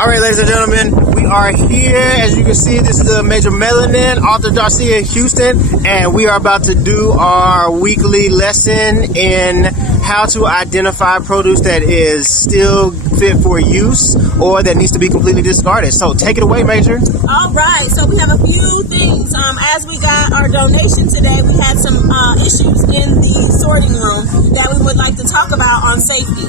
All right, ladies and gentlemen, we are here. As you can see, this is the MajorMelanin, author Darciea Houston, and we are about to do our weekly lesson in how to identify produce that is still fit for use or that needs to be completely discarded. So take it away, Major. All right, so we have a few things. As we got our donation today, we had some issues in the sorting room that we would like to talk about on safety.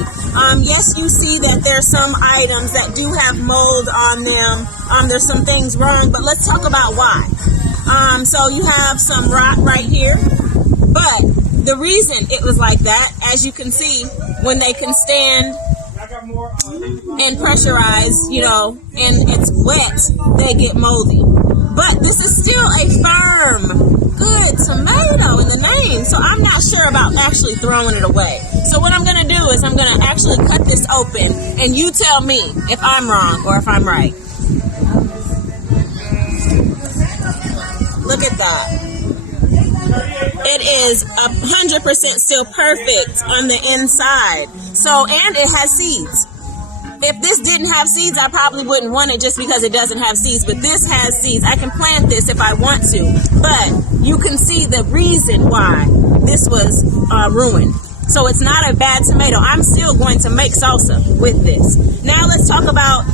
Yes, you see that there's some items that do have mold on them. There's some things wrong, but let's talk about why. So you have some rot right here, but the reason it was like that, as you can see, when they can stand and pressurize, and it's wet, they get moldy. But this is still a firm, good tomato in the name, so I'm not sure about actually throwing it away. So what I'm going to do is I'm going to actually cut this open, and you tell me if I'm wrong or if I'm right. Look at that. It is 100% still perfect on the inside. So, and it has seeds. If this didn't have seeds, I probably wouldn't want it just because it doesn't have seeds. But this has seeds. I can plant this if I want to. But you can see the reason why this was ruined. So it's not a bad tomato. I'm still going to make salsa with this. Now let's talk about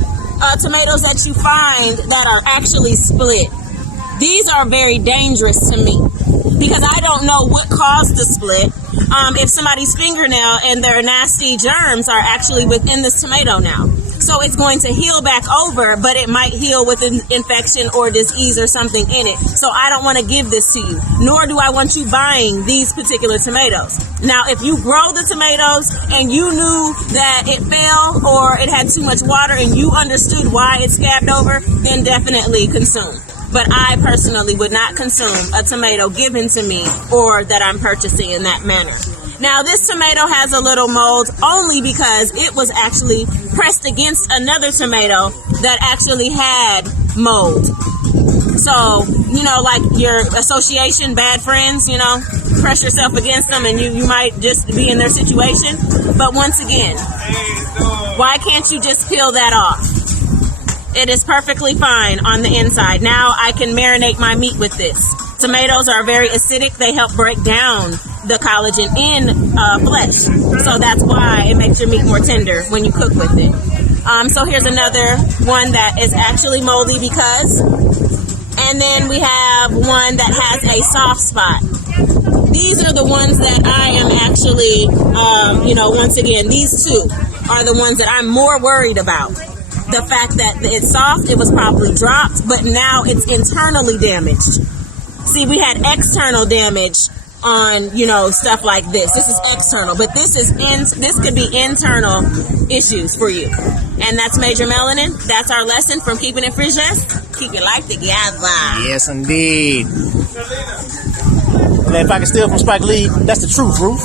tomatoes that you find that are actually split. These are very dangerous to me because I don't know what caused the split. If somebody's fingernail and their nasty germs are actually within this tomato now. So it's going to heal back over, but it might heal with an infection or disease or something in it. So I don't want to give this to you, nor do I want you buying these particular tomatoes. Now, if you grow the tomatoes and you knew that it failed or it had too much water and you understood why it scabbed over, then definitely consume. But I personally would not consume a tomato given to me or that I'm purchasing in that manner. Now, this tomato has a little mold only because it was actually pressed against another tomato that actually had mold. So, like your association, bad friends, press yourself against them and you might just be in their situation. But once again, why can't you just peel that off? It is perfectly fine on the inside. Now I can marinate my meat with this. Tomatoes are very acidic. They help break down the collagen in flesh. So that's why it makes your meat more tender when you cook with it. So here's another one that is actually moldy because. And then we have one that has a soft spot. These are the ones that I am actually, once again, these two are the ones that I'm more worried about. The fact that it's soft, it was probably dropped, but now it's internally damaged. See, we had external damage on, stuff like this. This is external, but this could be internal issues for you. And that's MajorMelanin. That's our lesson from Keepin and Friges. Keep your life together. Yes, indeed. And if I can steal from Spike Lee, that's the truth, Ruth.